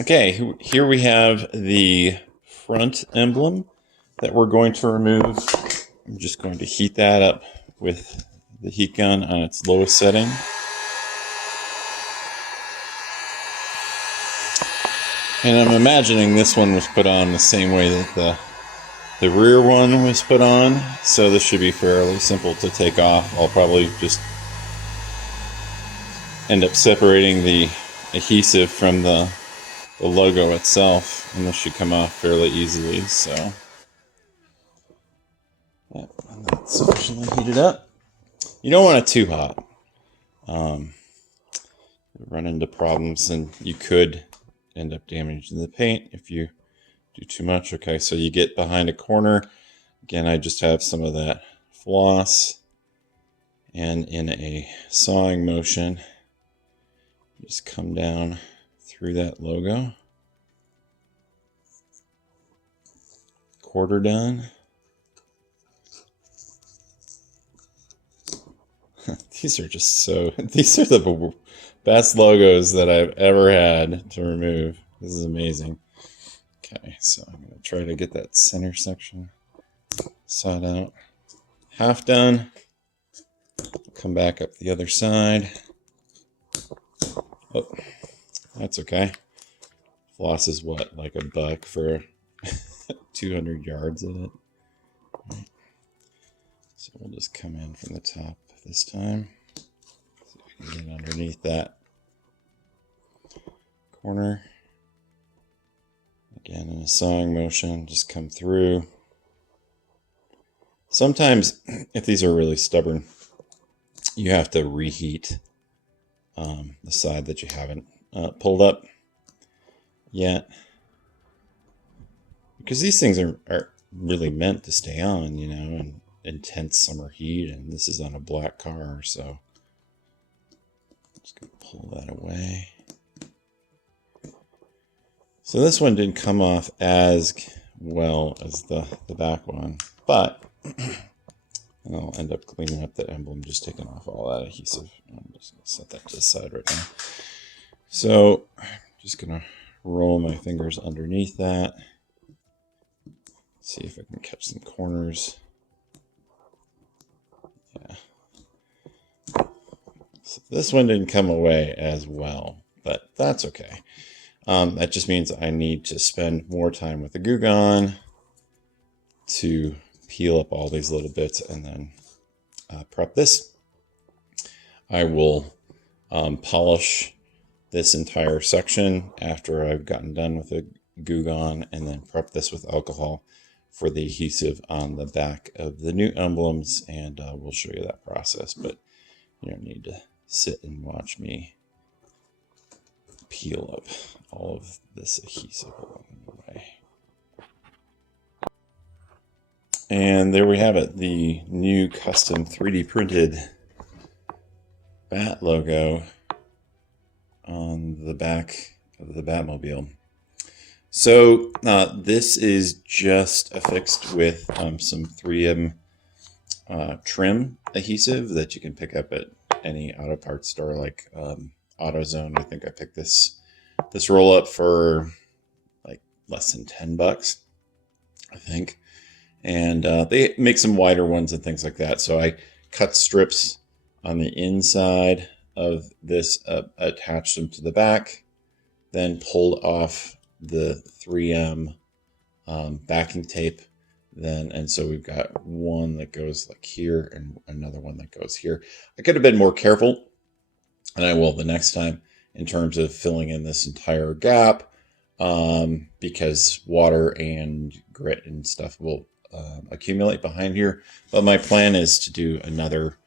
Okay, here we have the front emblem that we're going to remove. I'm just going to heat that up with the heat gun on its lowest setting. And I'm imagining this one was put on the same way that the rear one was put on, so this should be fairly simple to take off. I'll probably just end up separating the adhesive from the logo itself, and this should come off fairly easily. So yeah, that's sufficiently heated up. You don't want it too hot. Run into problems, and you could end up damaging the paint if you do too much. Okay, so you get behind a corner. Again, I just have some of that floss, and in a sawing motion, just come down through that logo. Quarter done. These are just so, these are the best logos that I've ever had to remove. This is amazing. Okay, so I'm going to try to get that center section sawed out. Half done. Come back up the other side. Oh, that's okay. Floss is what, like $1 for 200 yards of it? Right. So we'll just come in from the top this time. See if we can get underneath that corner. Again, in a sawing motion, just come through. Sometimes, if these are really stubborn, you have to reheat the side that you haven't pulled up yet. Because these things are really meant to stay on, you know, in intense summer heat, and this is on a black car, so I'm just going to pull that away. So this one didn't come off as well as the back one, but I'll end up cleaning up the emblem, just taking off all that adhesive. I'm just going to set that to the side right now. So I'm just going to roll my fingers underneath that. See if I can catch some corners. Yeah. So this one didn't come away as well, but that's okay. That just means I need to spend more time with the GooGone to peel up all these little bits and then prep this. I will polish this entire section after I've gotten done with the GooGone, and then prep this with alcohol for the adhesive on the back of the new emblems, and we'll show you that process, but you don't need to sit and watch me peel up all of this adhesive along the way. And there we have it, the new custom 3D printed Bat logo on the back of the Batmobile. So this is just affixed with some 3M trim adhesive that you can pick up at any auto parts store like AutoZone. I think I picked this roll up for like less than $10, I think. And they make some wider ones and things like that. So I cut strips on the inside of this, attached them to the back, then pulled off the 3M backing tape. And so we've got one that goes like here and another one that goes here. I could have been more careful, and I will the next time, in terms of filling in this entire gap, because water and grit and stuff will accumulate behind here. But my plan is to do another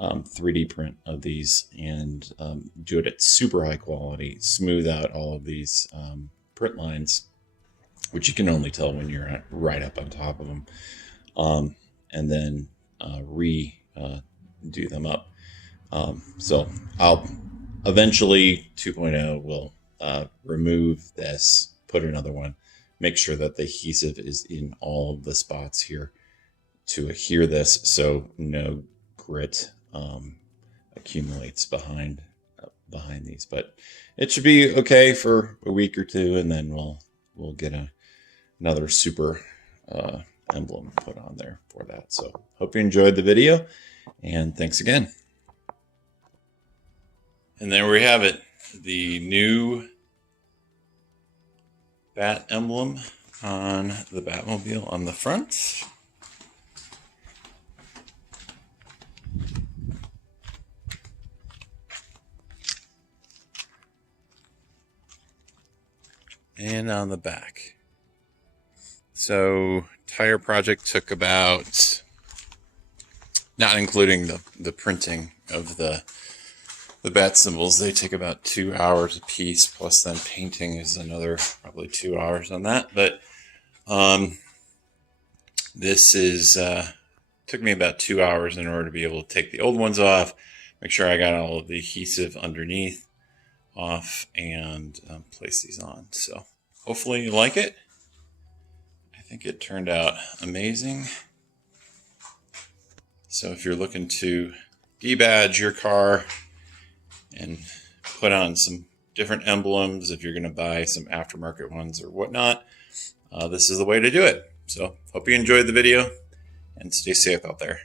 3D print of these and do it at super high quality, smooth out all of these print lines, which you can only tell when you're right up on top of them, and then do them up. So I'll eventually 2.0 will remove this, put another one, make sure that the adhesive is in all of the spots here to adhere this so no grit accumulates behind behind these, but it should be okay for a week or two, and then we'll get another super emblem put on there for that. So hope you enjoyed the video, and thanks again. And there we have it, the new bat emblem on the Batmobile on the front. And on the back. So tire project took about, not including the printing of the bat symbols, they take about 2 hours a piece, plus then painting is another probably 2 hours on that. But this is took me about 2 hours in order to be able to take the old ones off, make sure I got all of the adhesive underneath off, and place these on. So hopefully you like it. I think it turned out amazing. So if you're looking to debadge your car and put on some different emblems, if you're going to buy some aftermarket ones or whatnot, this is the way to do it. So hope you enjoyed the video, and stay safe out there.